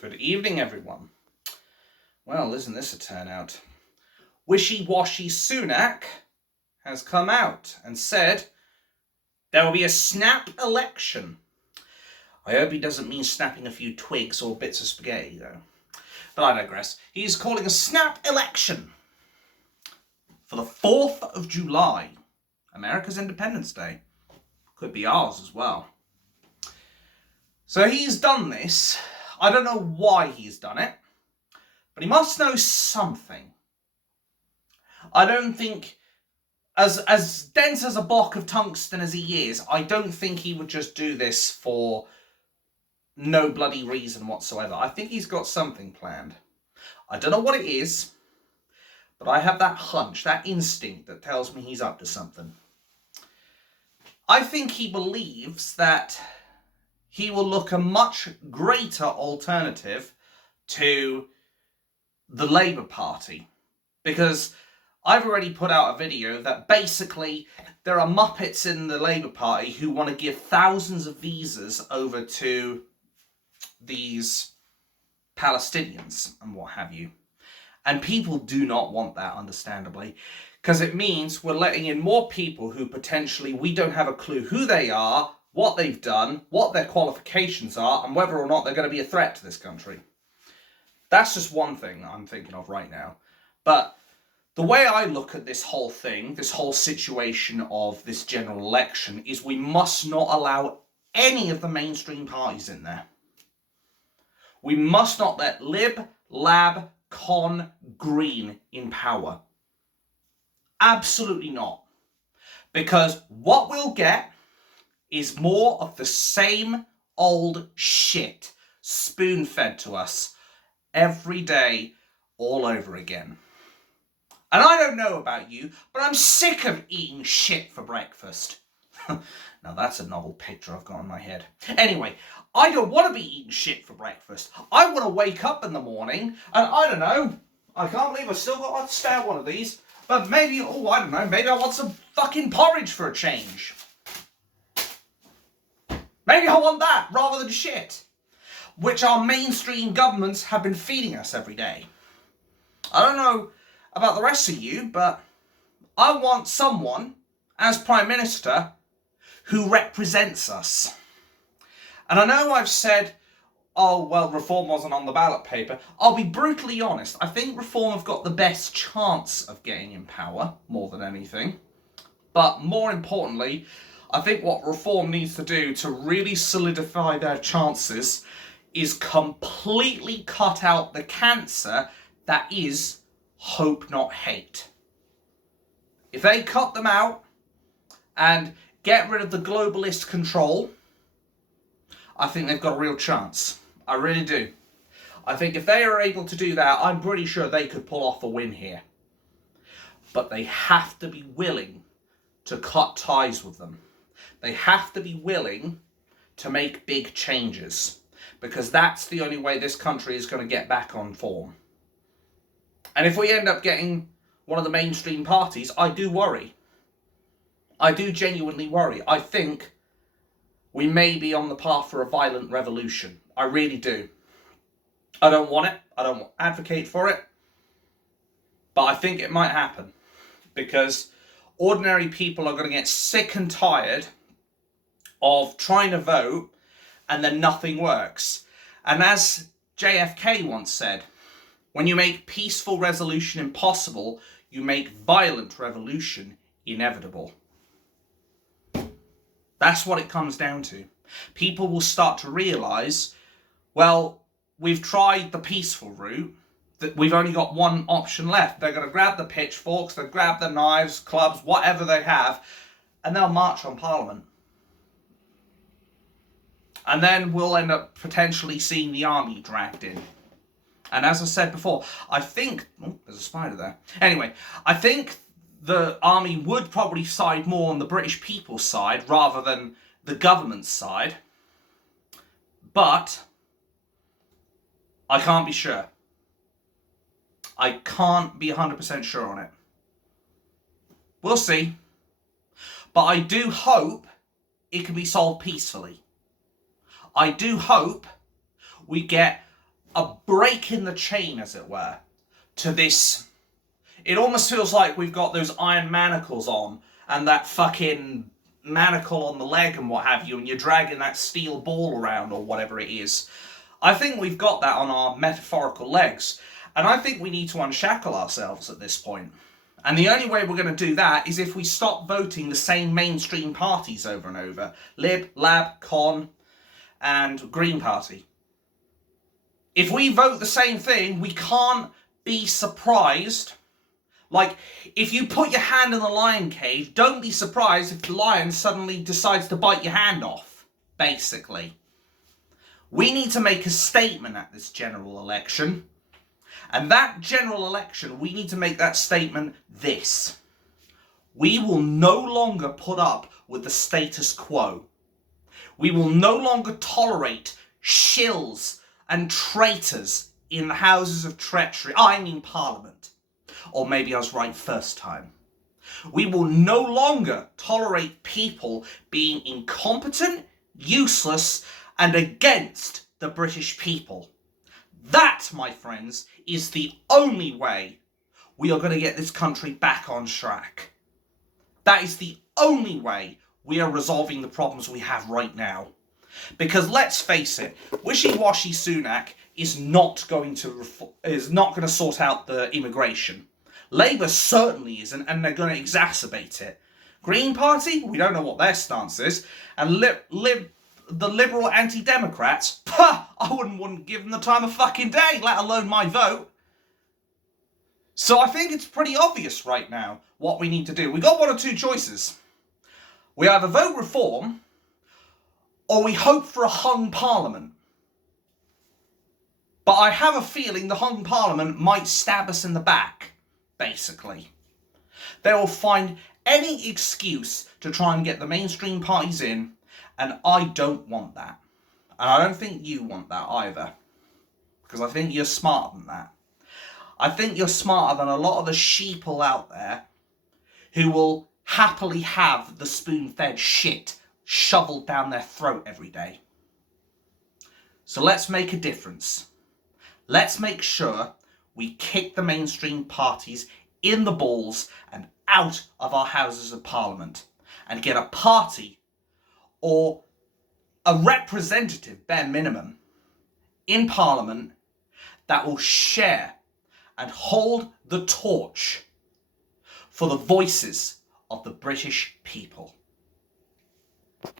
Good evening, everyone. Well, isn't this a turnout? Wishi Washi Sunak has come out and said there will be a snap election. I hope he doesn't mean snapping a few twigs or bits of spaghetti, though. But I digress. He's calling a snap election for the 4th of July, America's Independence Day. Could be ours as well. So he's done this. I don't know why he's done it, but he must know something. I don't think, as dense as a block of tungsten as he is, I don't think he would just do this for no bloody reason whatsoever. I think he's got something planned. I don't know what it is, but I have that hunch, that instinct that tells me he's up to something. I think he believes that he will look a much greater alternative to the Labour Party. Because I've already put out a video that basically there are muppets in the Labour Party who want to give thousands of visas over to these Palestinians and what have you. And people do not want that, understandably, because it means we're letting in more people who potentially we don't have a clue who they are, what they've done, what their qualifications are, and whether or not they're going to be a threat to this country. That's just one thing I'm thinking of right now. But the way I look at this whole thing, this whole situation of this general election, is we must not allow any of the mainstream parties in there. We must not let Lib, Lab, Con, Green in power. Absolutely not. Because what we'll get is more of the same old shit spoon-fed to us every day, all over again. And I don't know about you, but I'm sick of eating shit for breakfast. Now that's a novel picture I've got in my head. Anyway, I don't want to be eating shit for breakfast. I want to wake up in the morning and I don't know, I can't believe I've still got a spare one of these, but maybe, I don't know, maybe I want some fucking porridge for a change. Maybe I want that rather than shit, which our mainstream governments have been feeding us every day. I don't know about the rest of you, but I want someone as Prime Minister who represents us. And I know I've said, oh, well, Reform wasn't on the ballot paper. I'll be brutally honest. I think Reform have got the best chance of getting in power, more than anything. But more importantly, I think what Reform needs to do to really solidify their chances is completely cut out the cancer that is hope, not hate. If they cut them out and get rid of the globalist control, I think they've got a real chance. I really do. I think if they are able to do that, I'm pretty sure they could pull off a win here. But they have to be willing to cut ties with them. They have to be willing to make big changes, because that's the only way this country is going to get back on form. And if we end up getting one of the mainstream parties, I do worry. I do genuinely worry. I think we may be on the path for a violent revolution. I really do. I don't want it. I don't advocate for it. But I think it might happen. Because ordinary people are going to get sick and tired of trying to vote and then nothing works. And as JFK once said, when you make peaceful resolution impossible, you make violent revolution inevitable. That's what it comes down to. People will start to realise, well, we've tried the peaceful route, that we've only got one option left. They're going to grab the pitchforks, they'll grab the knives, clubs, whatever they have, and they'll march on Parliament. And then we'll end up potentially seeing the army dragged in. And as I said before, I think... Oh, there's a spider there. Anyway, I think the army would probably side more on the British people's side rather than the government's side. But I can't be sure. I can't be 100% sure on it. We'll see. But I do hope it can be solved peacefully. I do hope we get a break in the chain, as it were, to this. It almost feels like we've got those iron manacles on and that fucking manacle on the leg and what have you, and you're dragging that steel ball around or whatever it is. I think we've got that on our metaphorical legs, and I think we need to unshackle ourselves at this point. And the only way we're going to do that is if we stop voting the same mainstream parties over and over. Lib, Lab, Con, and Green Party. If we vote the same thing, we can't be surprised. Like, if you put your hand in the lion cage, don't be surprised if the lion suddenly decides to bite your hand off, basically. We need to make a statement at this general election. And that general election, we need to make that statement this. We will no longer put up with the status quo. We will no longer tolerate shills and traitors in the houses of treachery. I mean Parliament. Or maybe I was right first time. We will no longer tolerate people being incompetent, useless, and against the British people. That, my friends, is the only way we are going to get this country back on track. That is the only way we are resolving the problems we have right now. Because let's face it, Wishi Washi Sunak is not going to sort out the immigration. Labour certainly isn't, and they're going to exacerbate it. Green Party, we don't know what their stance is, and the Liberal anti-Democrats, I wouldn't give them the time of fucking day, let alone my vote. So I think it's pretty obvious right now what we need to do. We got one or two choices. We either vote reform, or we hope for a hung parliament. But I have a feeling the hung parliament might stab us in the back, basically. They will find any excuse to try and get the mainstream parties in, and I don't want that. And I don't think you want that either. Because I think you're smarter than that. I think you're smarter than a lot of the sheeple out there who will happily have the spoon-fed shit shoveled down their throat every day. So let's make a difference. Let's make sure we kick the mainstream parties in the balls and out of our Houses of Parliament and get a party or a representative, bare minimum, in Parliament that will share and hold the torch for the voices of the British people.